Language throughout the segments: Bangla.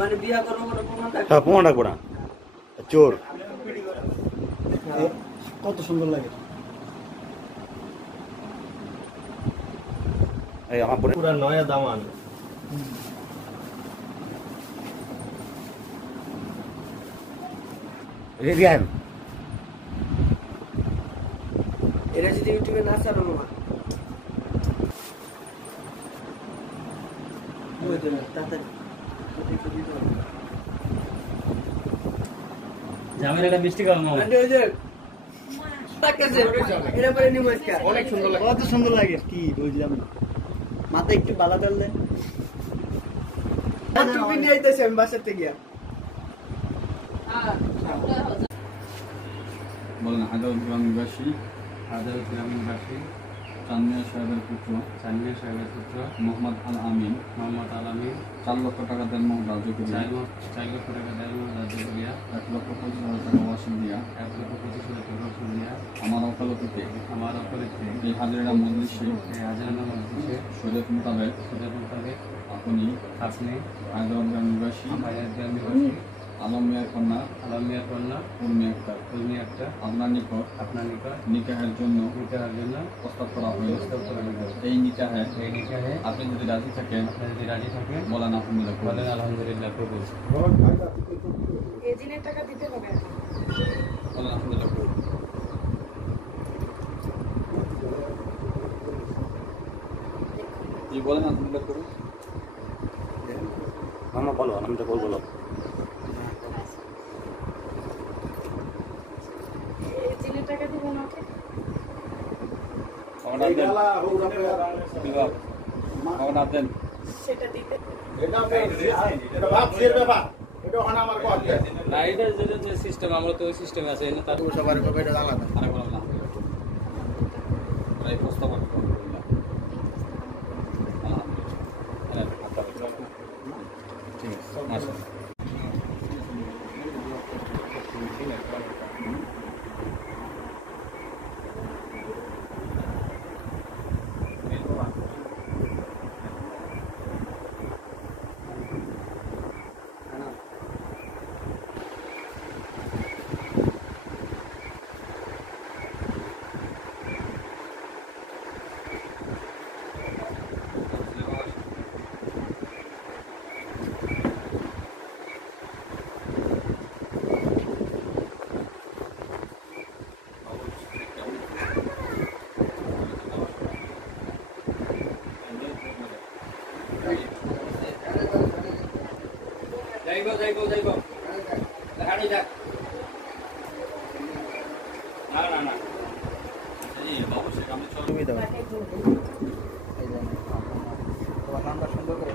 মানে বিয়া করবো কোনো প্রমাণ থাকবে? হ্যাঁ, প্রমাণ রাখবো না, চোর। কত সুন্দর লাগে। এই আমার বোনের পুরা নয়া দামান। রিয়ান এটা যদি ইউটিউবে না ছাড়ো না ঝামেলাটা মিষ্টি খাওয়া মামা। অনেক সুন্দর লাগে। কত সুন্দর লাগে কি বুঝলাম না। মাথায় একটু বালা তেল দেন। টুপি নিয়ে আইতেছি আমি বাসার থেকে গিয়া। বলেন হায়দ্রাবাদ গ্রামবাসী চান্দিয়া সাহেবের পুত্র মোহাম্মদ আল আমিন 4 লক্ষ টাকা দেনমোহর রাজ্য করিয়া 1,25,000 টাকা ওয়াসিল দিয়া আমার ওকালতিতে এই হাজিরা মজলিসে শরীয়ত মোতাবেক আপনি হায়দ্রাবাদ গ্রামবাসী আলম মিয়ার কন্যা উর্মি আক্তার আপনার নিকট নিকাহের জন্য প্রস্তাব করা হইল। এই নিকাহে আপনি যদি রাজি থাকেন বলেন আলহামদুলিল্লাহ প্রভু। এজিনের টাকা দিতে হবে। বলেন আলহামদুলিল্লাহ প্রভু। জি বলেন আলহামদুলিল্লাহ প্রভু। মামা বলো, আলহামদুলিল্লাহ প্রভু বলো। এজিনের টাকা দিব না ওকে। সেটা দিতে না এটা যে সিস্টেম আমরা তো ওই সিস্টেমে আছে না তার সবার ব্যাপারে এটা আলাদা। আরে বলেন না এই প্রস্তাব আলহামদুলিল্লাহ। ঠিক আছে মাশাআল্লাহ। যাইব দেখানি যাক। না এই বাবু শেখ আমি চল তুমি দাও। এই যে তোমার নামটা সুন্দর করে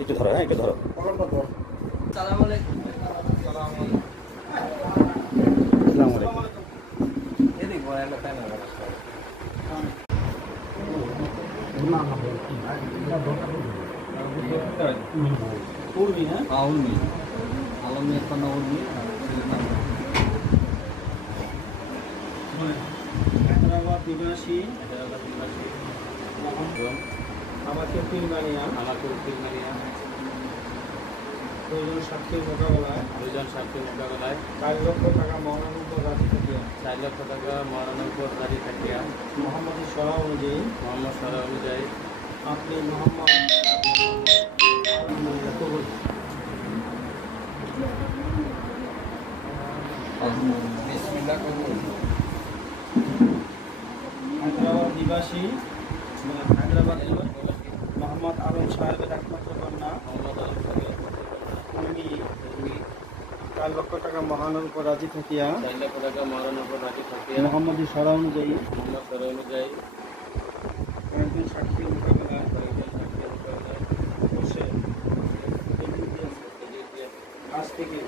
একটু ধরো, হ্যাঁ একটু ধরো। সালাম আলাইকুম। আসসালামু আলাইকুম। এদিক বড় একটা প্যানেল আছে। উর্মি হ্যাঁ উর্মি আলম মিয়ার কন্যা উর্মি হায়দ্রাবাদ নিবাসী আমাকে পিলমানিয়া দুজন সাক্ষীর মোকাবেলায় 4 লক্ষ টাকা মহানগর রাজি থাকিয়া মোহাম্মদের সরা অনুযায়ী আপনি মোহাম্মদ কবুল। হায়দ্রাবাদ নিবাসী হায়দ্রাবাদ মোহাম্মদ আলম সাহেবের একমাত্র কন্যা আমি 4 লক্ষ টাকা মহানের উপর রাজি থাকিয়া মোহাম্মদের সরা অনুযায়ী কয়েকজন সাক্ষীর মোকাবেলায় বসে আজ থেকে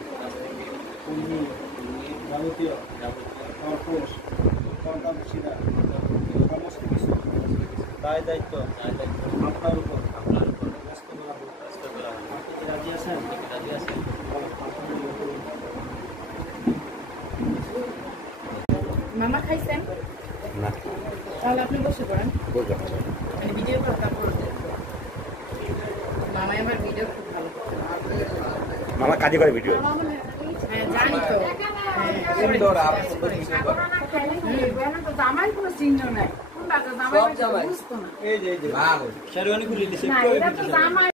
উনি যাবতীয় খরচ কর্তাবশীরা সমস্ত কিছু দায় দায়িত্ব আপনার উপর ব্যস্ত করা হোক। আপনি কি রাজি আছেন? মামা খাইছেন? না তাহলে আপনি বসে পড়েন বলবো মানে ভিডিও কল তারপর মামা আমার ভিডিও খুব ভালো করে। মামা কাজে করে ভিডিও হ্যাঁ জানি তো সুন্দর আপনি সুন্দর কিছু করে। জামাই কোনো চিহ্ন নাই কোনটা জামাই সব জামাই। বুঝতো না এই যে ভালো শেরওয়ানি খুলে দিছে না এটা তো জামাই